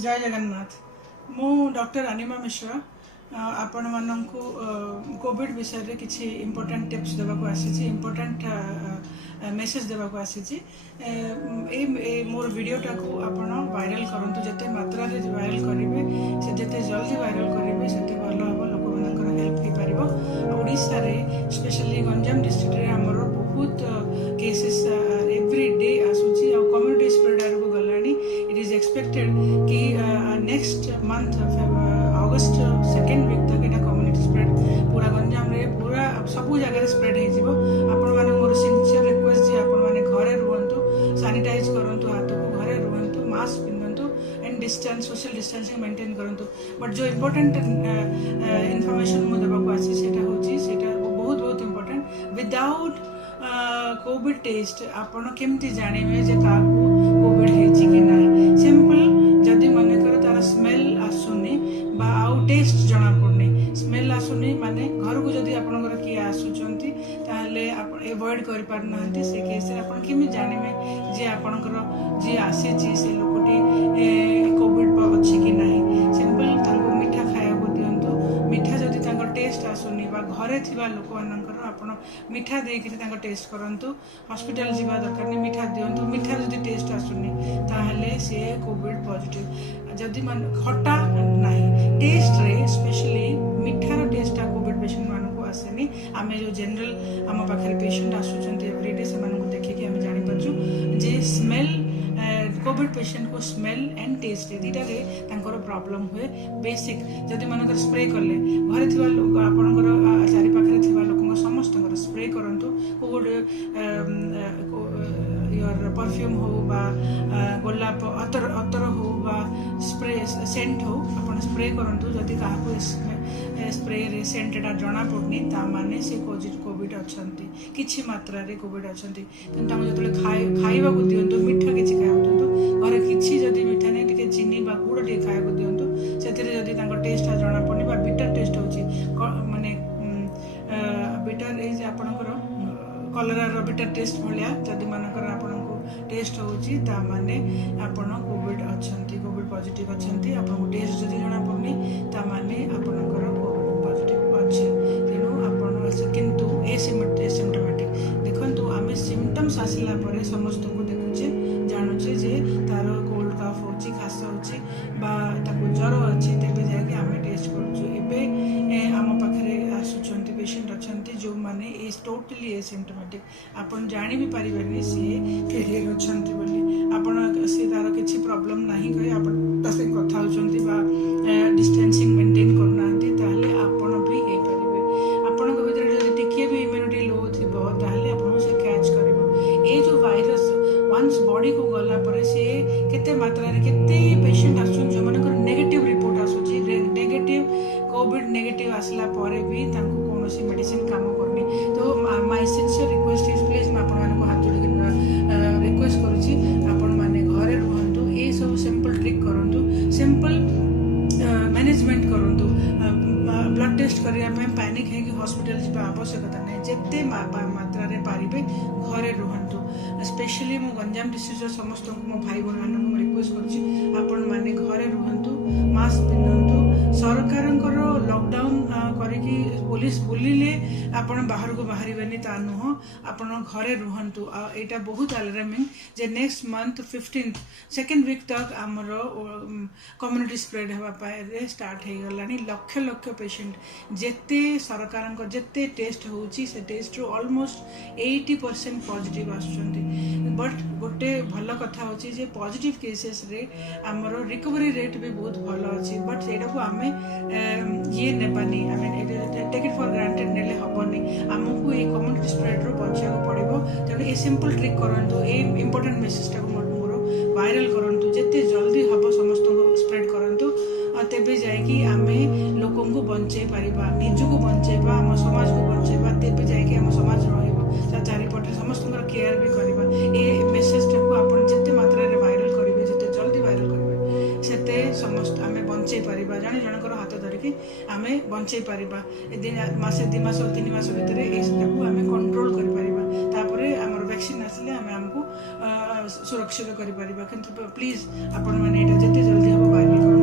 जय जगन्नाथ। मु डॉक्टर अनिमा मिश्रा आपण मानक कोविड विषय रे किछि इम्पोर्टेंट टिप्स देवा को आसी इम्पोर्टेंट मेसेज देवा को आसी मोर वीडियोटा को आपण वायरल करंतु जते मात्रा रे वायरल करिवे से जते जल्दी वायरल करिवे सेते भलो हम लोक मानकर हेल्प ही पारिबो। ओडिसा रे स्पेशली गंजाम डिस्ट्रिक्ट रे हमर बहुत केसेस एवरी डे आसुची और कम्युनिटी स्प्रेड आर को गलानी। इट इज एक्सपेक्टेड कि नेक्स्ट मंथ अगस्त सेकेंड वीक तक एटा कम्युनिटी स्प्रेड पूरा गंजाम रे पूरा सबू जगह स्प्रेड हो जिवो। आपण माने मोर सिंसियर रिक्वेस्ट जे आपण माने घरे रुहंतु, सैनिटाइज करंतु, हाथ को घरे रुहंतु, मास्क पिंधंतु and distance social distancing maintain करंतु। बट जो इम्पोर्टेंट इन्फॉर्मेशन मु देबा को आसी सेटा होची सेटा बहुत बहुत इम्पोर्टेंट। विदाउट कोविड टेस्ट आपण केमती जानिबे जे काकू कोविड हेची कि नाही। सिंपल जदि मन कर तार स्मेल आसुनी बा आउ टेस्ट जना पड़नी, स्मेल आसुनी माने घर को जदि आपनकर किए आसुचंती ताहले आपण एवॉइड करि पार नाहंती। से केस रे आपण केमि जानिबे जे आपनकर जे आसी छी से लोकटी कोविड अछि कि नाही। सिंपल तांको मिठा खाया को दियंतु। मिठा जदि तांको टेस्ट आसुनी बा घरे थिबा लोक मानकर आपण मिठा देकरी तांको टेस्ट करंतु। हॉस्पिटल जीवा दरकार नहीं, मिठा दियंतु। मिठा जदि टेस्ट आसुनी ताहले से कोविड पॉजिटिव। जदि मन खट्टा नहीं टेस्ट रे स्पेशली मिठार टेस्ट कोविड पेशेंट मान को आसेनी। आमे जो जनरल आम पाखे पेशेंट आसुचंती एवरीडे से मान को देखिए आम जानी पाचु जे स्मेल कोविड पेशेंट को स्मेल एंड टेस्ट दीटा रे तांकर प्रॉब्लम हुए। बेसिक जदि मनकर स्प्रे कले घरे थिबा लोक आपनकर चारि पाखरे थिबा लोकन समस्त स्प्रे करंतु। कोविड योर परफ्यूम हो बा गोलाप अतर हो बा स्प्रे सेंट हो आपण स्प्रे करंतु। जदि काहाको स्प्रे रे सेंटटा जना पड़नी ता माने से कोविड अछंती, किछि मात्रा रे कोविड अछंती। किंतु ताम जतले खाइबा को दियंतु, मिठा किछि खाइबा दियंतु। घरे किछि जदि मिठा नै टिके चीनी बा गुड़ टिके खाइबा दियंतु। सेतिरे जदि तांको टेस्ट जना पड़नी बा बिटर टेस्ट होची माने बिटर इज आपनकर कलरा रो बिटर टेस्ट भलिया जदि मानकर आपनको टेस्ट होची ता माने आपण कोविड अछंती, कोविड पॉजिटिव अछंती। आपनको टेस्ट जदि जना पड़नी ता माने आपनकर कोविड पॉजिटिव अछि। तेनु आपण किंतु ए सिम्टोमेटिक देखंतु आमे सिम्टम्स आसिला परे समस्त को देखुचे जानुचे जे तार कोल्ड कफ होची, खास होची बा ताको ज्वर अछि तेबे जाके आमे टेस्ट करूछु। एबे आम पाखरे आसुचंती पेशेंट अछंती जो माने इज टोटली एसिम्टोमेटिक। आपण जानि भी परिबेनी से फेरियर अछंती बोली। आपण से तार किछि प्रॉब्लम नाही कहि आपण तसे कथा होचंती बा डिस्टेंसिंग मेंटेन करनांती ताहले आपण भी हे परिबे। आपण को भीतर जदि टिके भी इम्यूनिटी लो थिबो ताहले आपण से कैच करबो। ए जो वायरस वंस बॉडी को गला परे से केते मात्रा रे केते पेशेंट आसुन जो मानकर नेगेटिव रिपोर्ट आसुची। नेगेटिव कोविड नेगेटिव आसला परे भी तांको कोनोसी मेडिसिन काम करनी। तो my sincere request is please मैं आपण मानको हाथ जोड़ी रिक्वेस्ट करूची आपण माने घरे रहंतु। ए सब सिंपल ट्रिक करंतु, सिंपल मैनेजमेंट करंतु। ब्लड टेस्ट करिया पे पैनिक है कि हॉस्पिटल जीवा आवश्यकता नहीं। जेते मात्रा रे पारिबे घरे रहंतु। स्पेशली मो गंजाम डिस्ट्रिक्ट समस्त मो भाई बहन मानक रिक्वेस्ट करूची आपण माने घरे रहंतु, मास्क पिंधंतु। सरकारंकर लॉकडाउन करिकी पुलिस बुलिले आपण बाहर को बाहरिबेनी ता नुह, आपण घरे रहंतु। एटा बहुत अलार्मिंग जे नेक्स्ट मंथ 15 सेकेंड वीक तक आमर कम्युनिटी स्प्रेड हवा पाए स्टार्ट हो गलानी। लक्ष लक्ष पेशेंट जेते सरकारंकर जेते टेस्ट होची से टेस्ट रो ऑलमोस्ट 80% पॉजिटिव आसुचंती। बट गोटे भल कथा होची जे पॉजिटिव केसेस रे आमर रिकवरी रेट भी बहुत भल अछि। बट सेटा को आमे ये नेबानी आमे टेक इट फॉर ग्रांटेड नेले हबनी। हमकु ए कम्युनिटी स्प्रेड रो बचिया को पड़िबो। तेणु ए सिंपल ट्रिक करंतु, ए इंपोर्टेंट मेसेज टाको मोर वायरल करंतु। जेते जल्दी हबो समस्त को स्प्रेड करंतु तेबे जायकी आमे लोकन को बंचाई पारिबा, निजको बंचाइबा, आम समाज को बंचाइबा। तेबे जायकी आम समाज रहइबो ता चारिपटे समस्त केयर भी करिबा। ए मेसेज टाको आपण जेते मात्रा रे वायरल करिवे, जेते जल्दी वायरल करिवे सेते समस्त आमे बंचाई पारिबा। जने जनकर हाथ धरिकी आमे बंचाई पारिबा। ए दिन मासे 2 मास 3 मास भितर ए टाको आमे कंट्रोल करि पारिबा। तापरे हमर वैक्सीन आसले आमे हमको ସୁରକ୍ଷିତ କରିପାରିବା। କିନ୍ତୁ ପ୍ଲିଜ୍ ଆପଣମାନେ ଏଇଟା ଯେତେ ଜଲ୍ଦି ହେବ ଭାଇରାଲ୍